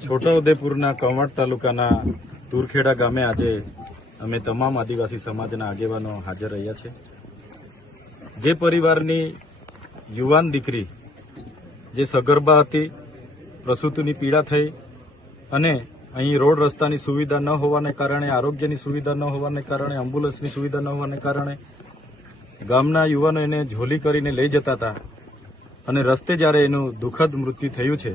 છોટાઉદેપુરના કવાંટ તાલુકાના તુરખેડા ગામે આજે અમે તમામ આદિવાસી સમાજના આગેવાનો હાજર રહ્યા છે. જે પરિવારની યુવાન દીકરી જે સગર્ભા હતી, પ્રસૂતિની પીડા થઈ અને અહીં રોડ રસ્તાની સુવિધા ન હોવાને કારણે, આરોગ્યની સુવિધા ન હોવાને કારણે, એમ્બ્યુલન્સની સુવિધા ન હોવાને કારણે ગામના યુવાનો એને ઝોલી કરીને લઈ જતા હતા અને રસ્તે જ્યારે એનું દુઃખદ મૃત્યુ થયું છે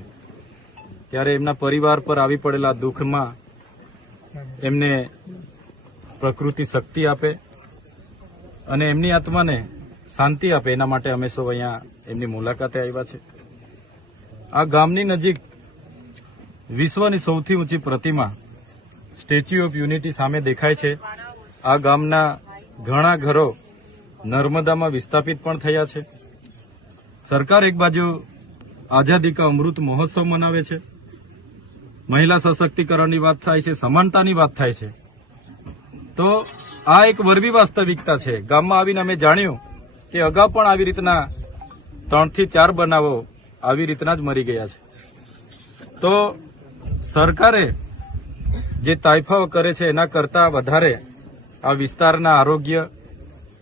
ત્યારે એમના પરિવાર પર આવી પડેલા દુઃખમાં એમને પ્રકૃતિ શક્તિ આપે અને એમની આત્માને શાંતિ આપે, એના માટે અમે સૌ અહીંયા એમની મુલાકાતે આવ્યા છે. આ ગામની નજીક વિશ્વની સૌથી ઊંચી પ્રતિમા સ્ટેચ્યુ ઓફ યુનિટી સામે દેખાય છે. આ ગામના ઘણા ઘરો નર્મદામાં વિસ્થાપિત પણ થયા છે. સરકાર એક બાજુ આઝાદી કા અમૃત મહોત્સવ મનાવે છે, મહિલા સશક્તિકરણની વાત થાય છે, સમાનતાની વાત થાય છે, તો આ એક વરવી વાસ્તવિકતા છે. ગામમાં આવીને અમે જાણ્યું કે અગાઉ પણ આવી રીતના 3 થી 4 બનાવો આવી રીતના જ મરી ગયા છે. તો સરકારે જે તાઇફાઓ કરે છે એના કરતા વધારે આ વિસ્તારના આરોગ્ય,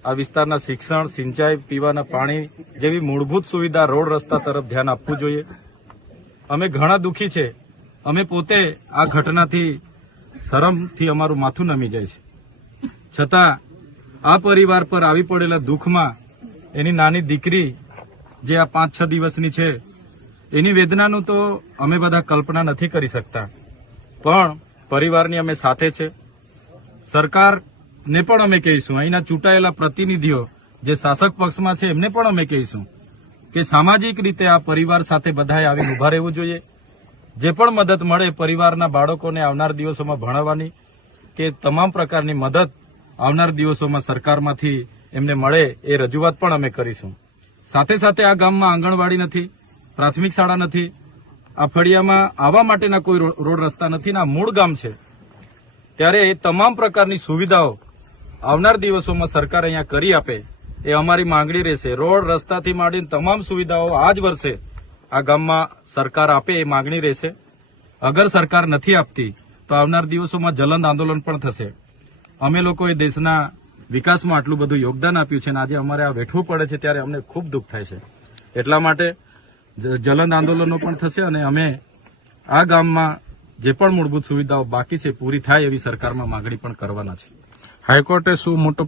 આ વિસ્તારના શિક્ષણ, સિંચાઈ, પીવાના પાણી જેવી મૂળભૂત સુવિધા, રોડ રસ્તા તરફ ધ્યાન આપવું જોઈએ. અમે ઘણા દુઃખી છે. અમે પોતે આ ઘટનાથી શરમથી અમારું માથું નમી જાય છે. છતાં આ પરિવાર પર આવી પડેલા દુઃખમાં એની નાની દીકરી જે આ 5-6 દિવસની છે એની વેદનાનું તો અમે બધા કલ્પના નથી કરી શકતા, પણ પરિવારની અમે સાથે છે. સરકારને પણ અમે કહીશું, અહીંના ચૂંટાયેલા પ્રતિનિધિઓ જે શાસક પક્ષમાં છે એમને પણ અમે કહીશું કે સામાજિક રીતે આ પરિવાર સાથે બધાએ આવીને ઉભા રહેવું જોઈએ. જે પણ મદદ મળે પરિવારના બાળકોને આવનાર દિવસોમાં ભણાવવાની કે તમામ પ્રકારની મદદ આવનાર દિવસોમાં સરકારમાંથી એમને મળે એ રજૂઆત પણ અમે કરીશું. સાથે સાથે આ ગામમાં આંગણવાડી નથી, પ્રાથમિક શાળા નથી, આ ફળિયામાં આવવા માટેના કોઈ રોડ રસ્તા નથી, આ મૂળ ગામ છે. ત્યારે એ તમામ પ્રકારની સુવિધાઓ આવનાર દિવસોમાં સરકાર અહીંયા કરી આપે એ અમારી માંગણી રહેશે. રોડ રસ્તાથી માંડીને તમામ સુવિધાઓ આ જ વર્ષે આ ગામમાં સરકાર આપે એ માંગણી રહેશે. અગર સરકાર નથી આપતી તો આવનાર દિવસોમાં જલંદ આંદોલન પણ થશે. અમે લોકોએ દેશના વિકાસમાં આટલું બધું યોગદાન આપ્યું છે અને આજે અમારે આ વેઠવું પડે છે ત્યારે અમને ખૂબ દુઃખ થાય છે. એટલા માટે જલંદ આંદોલનો પણ થશે અને અમે આ ગામમાં જે પણ મૂળભૂત સુવિધાઓ બાકી છે પૂરી થાય એવી સરકારમાં માંગણી પણ કરવાના છે. હાઈકોર્ટે શું મોટો